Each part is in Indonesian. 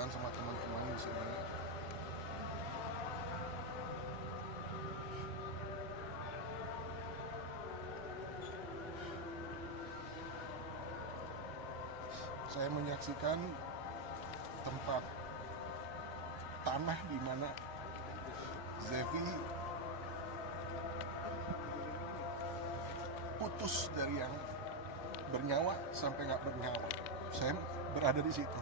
menyaksikan sama teman-teman di sini. Saya menyaksikan tempat tanah di mana Zevi putus dari yang bernyawa sampai nggak bernyawa. Saya berada di situ.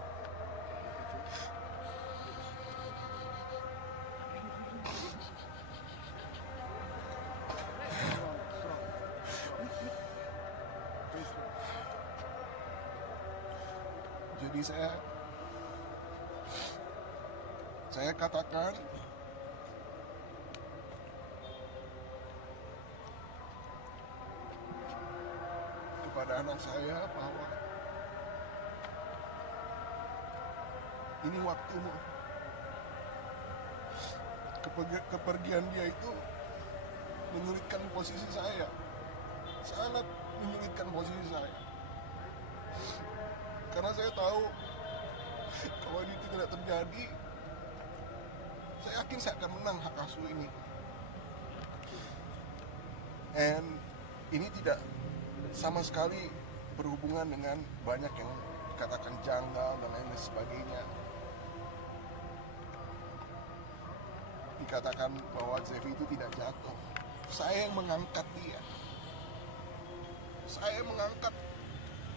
Jadi saya katakan kepada anak saya bahwa ini waktumu. Kepergian dia itu menyulitkan posisi saya, sangat menyulitkan posisi saya, karena saya tahu kalau ini tidak terjadi, saya yakin saya akan menang hak asuh ini. And ini tidak sama sekali berhubungan dengan banyak yang dikatakan janggal dan lain sebagainya. Dikatakan bahwa Zevi itu tidak jatuh. Saya yang mengangkat dia. Saya yang mengangkat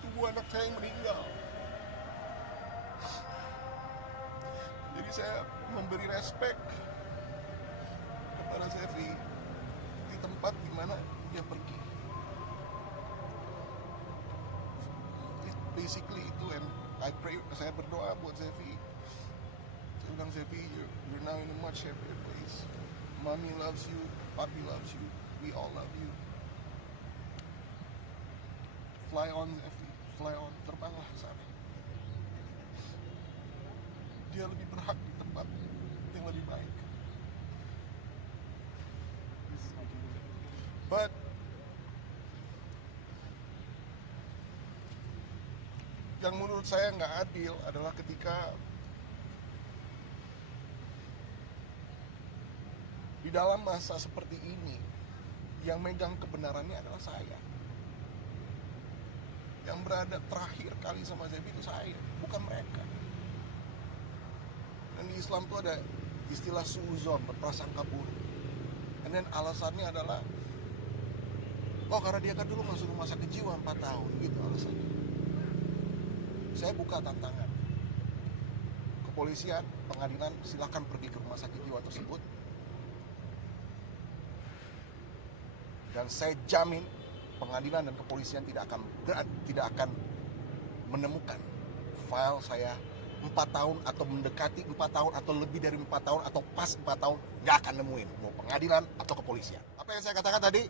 tubuh anak saya yang meninggal. Jadi saya memberi respek kepada Zevi di tempat di mana dia pergi. Basically itu, and I pray, saya berdoa buat Zevi. Saya bilang, Zevi, you're now in a much happier place. Mommy loves you, Papi loves you, we all love you. Fly on, Zevi, fly on, terbanglah ke sana. Dia lebih berhak di tempat yang lebih baik. But yang menurut saya nggak adil adalah ketika di dalam masa seperti ini yang megang kebenarannya adalah saya. Yang berada terakhir kali sama Zevi itu saya, bukan mereka. Dan di Islam itu ada istilah suuzon, berprasangka buruk. Dan alasannya adalah, karena dia kan dulu masuk rumah sakit jiwa 4 tahun, gitu alasannya. Saya buka tantangan. Kepolisian, pengadilan, silakan pergi ke rumah sakit jiwa tersebut. Dan saya jamin pengadilan dan kepolisian tidak akan menemukan file saya 4 tahun atau mendekati 4 tahun atau lebih dari 4 tahun atau pas 4 tahun, nggak akan nemuin mau pengadilan atau kepolisian. Apa yang saya katakan tadi?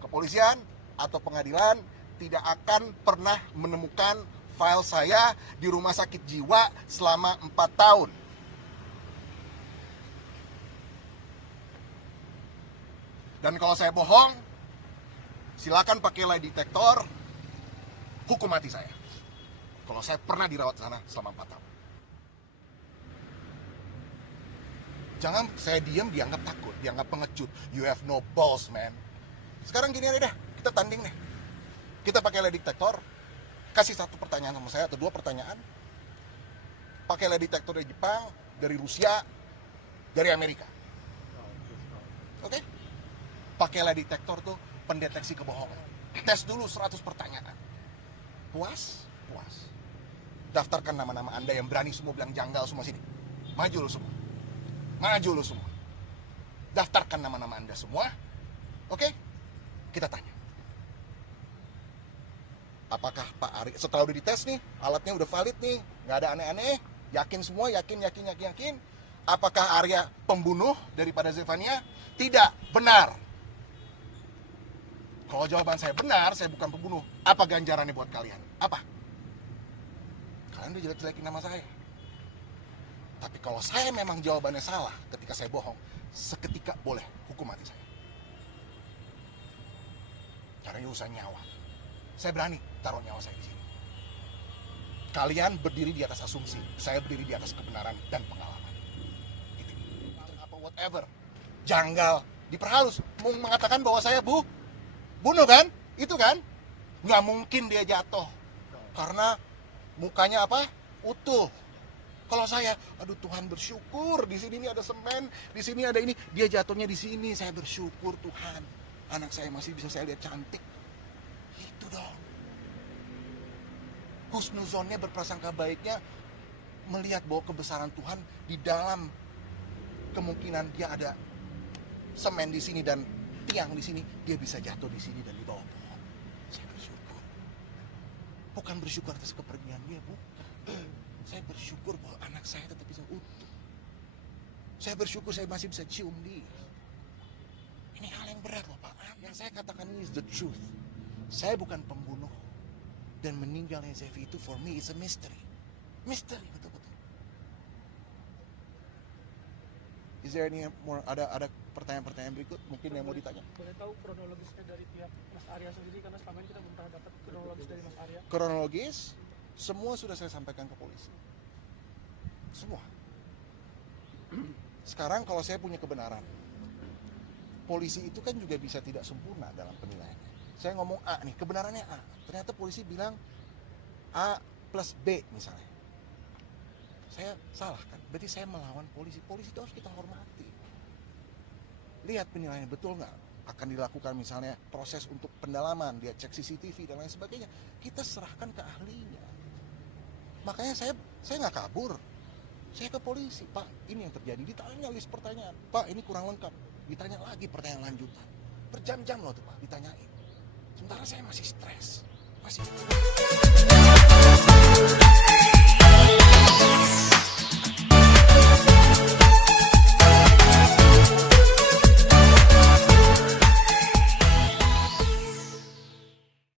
Kepolisian atau pengadilan tidak akan pernah menemukan file saya di rumah sakit jiwa selama 4 tahun. Dan kalau saya bohong, silakan pakai lie detector, hukum mati saya. Kalau saya pernah dirawat sana selama 4 tahun. Jangan saya diam dianggap takut, dianggap pengecut. You have no balls, man. Sekarang gini aja dah, kita tanding nih. Kita pakai lie detector, kasih 1 pertanyaan sama saya atau 2 pertanyaan. Pakai lie detector dari Jepang, dari Rusia, dari Amerika. Oke? Pakai lie detector tuh pendeteksi kebohongan. Tes dulu 100 pertanyaan. Puas? Puas. Daftarkan nama-nama Anda yang berani semua bilang janggal semua sini. Maju lo semua. Maju lo semua. Daftarkan nama-nama Anda semua. Oke? Kita tanya. Apakah Pak Ari, setelah udah dites nih, alatnya udah valid nih, nggak ada aneh-aneh, yakin semua, yakin. Apakah Arya pembunuh daripada Zefania? Tidak, benar. Kalau jawaban saya benar, saya bukan pembunuh. Apa ganjarannya buat kalian? Apa? Kalian udah jelek-jelekin nama saya. Tapi kalau saya memang jawabannya salah ketika saya bohong, seketika boleh hukum mati saya. Caranya urusan nyawa. Saya berani taruh nyawa saya di sini. Kalian berdiri di atas asumsi, saya berdiri di atas kebenaran dan pengalaman. Gitu. Apa whatever, janggal, diperhalus, mau mengatakan bahwa saya bunuh kan? Itu kan? Nggak mungkin dia jatuh, karena mukanya apa? Utuh. Kalau saya, aduh Tuhan bersyukur, di sini ada semen, di sini ada ini, dia jatuhnya di sini, saya bersyukur Tuhan, anak saya masih bisa saya lihat cantik. Itu dong. Husnuzonnya, berprasangka baiknya, melihat bahwa kebesaran Tuhan di dalam kemungkinan dia ada semen di sini dan tiang di sini, dia bisa jatuh di sini dan di bawah pohon. Saya bersyukur. Bukan bersyukur atas kepergian dia, bukan. Saya bersyukur bahwa anak saya tetap bisa utuh. Saya bersyukur saya masih bisa cium dia. Ini hal yang berat loh Pak. Yang saya katakan ini is the truth. Saya bukan pembunuh. Dan meninggalnya Zevi itu for me is a mystery. Mystery, betul-betul. Is there any more, ada pertanyaan-pertanyaan berikut mungkin yang mau ditanya? Boleh tahu kronologisnya dari pihak Mas Arya sendiri, karena selama ini kita belum pernah dapat kronologis dari Mas Arya. Kronologis, semua sudah saya sampaikan ke polisi. Semua. Sekarang kalau saya punya kebenaran, polisi itu kan juga bisa tidak sempurna dalam penilaiannya. Saya ngomong A nih, kebenarannya A. Ternyata polisi bilang A plus B misalnya. Saya salah kan? Berarti saya melawan polisi. Polisi itu harus kita hormati. Lihat penilaiannya betul nggak? Akan dilakukan misalnya proses untuk pendalaman, dia cek CCTV dan lain sebagainya. Kita serahkan ke ahlinya. Makanya saya nggak kabur. Saya ke polisi, Pak, ini yang terjadi. Ditanya list pertanyaan. Pak, ini kurang lengkap. Ditanya lagi pertanyaan lanjutan. Berjam-jam loh tuh Pak, ditanyain. Sementara saya masih stres. Masih